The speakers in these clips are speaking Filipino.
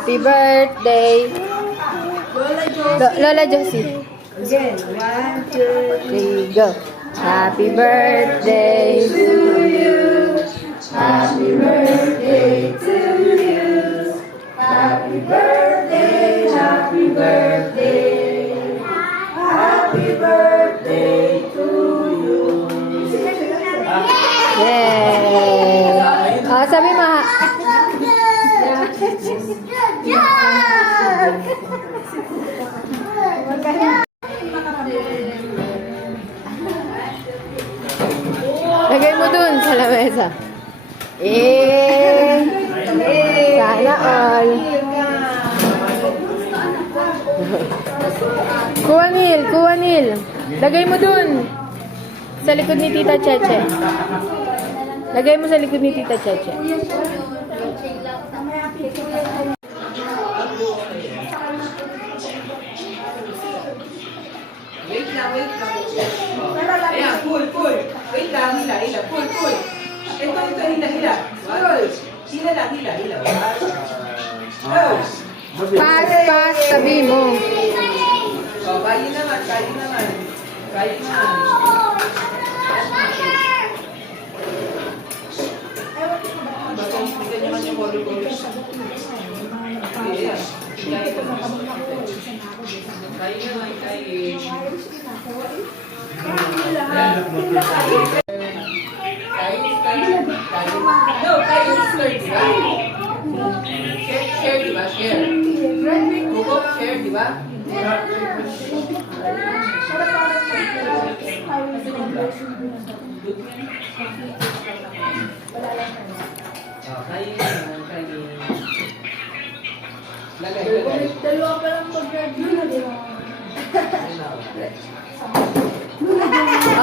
Happy birthday. Lola Josie. Again, 1, 2, 3. Go. Happy birthday to you. Happy birthday to you. Happy birthday, happy birthday. Happy birthday to you. Yay! Oh, sabi mo ha. Lagay mo dun sa lamesa. Sana all. Kuha Nil. Lagay mo dun. Sa likod ni Tita Cheche. Lagay mo sa likod ni Tita Cheche. Wait lang. Ayan, pull. Wait lang, hila. Pull. Ito, hila. Hila lang. Oh. Pass, sabi mo. Oh, kain naman. Ganyan yung color. No, kain skirt, diba? Share, diba? Share. Buko, share, diba? Kain. Lagay. Dalawa pa lang pag-graduate.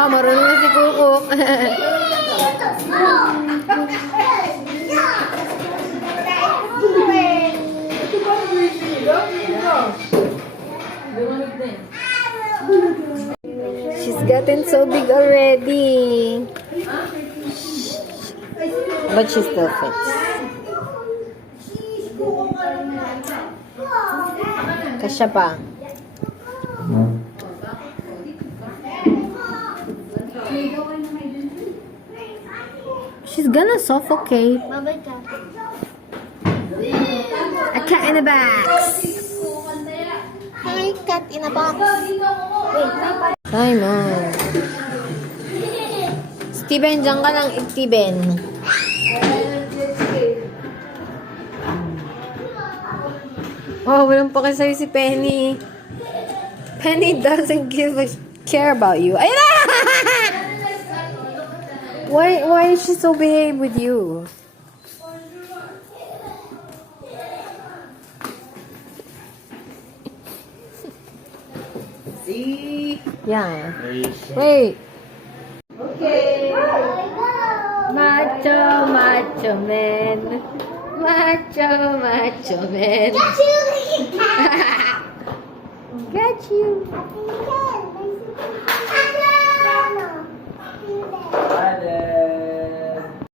Marunong na si Kukuk. She's gotten so big already. But she still fits. Kasya pa. She's gonna suffocate. A cat in a box. Hi, cat in a box. Simon. Steven, dyan ka lang, Steven. Oh, walang pa sa'yo si Penny. Penny doesn't care about you. Ayun na! Why is she so behave with you? See? Yeah. Wait. Okay. Macho man. Macho man. Got you.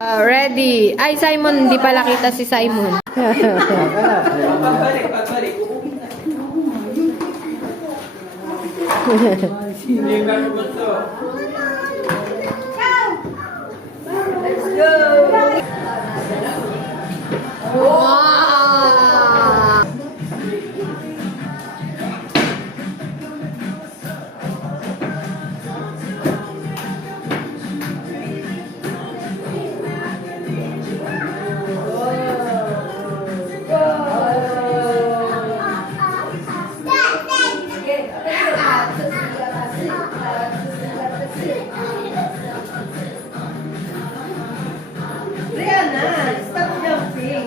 Ready. Ay, Simon. Hindi pala kita si Simon. Pagbalik. Let's go. Wow! Rihanna, stop jumping.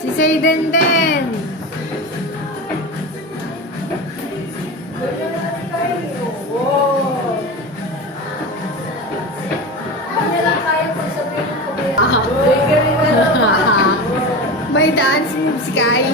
Si Zayden din. Wow. Hindi lang kaya kung sabihin ko ba yan. May dance moves, Kai.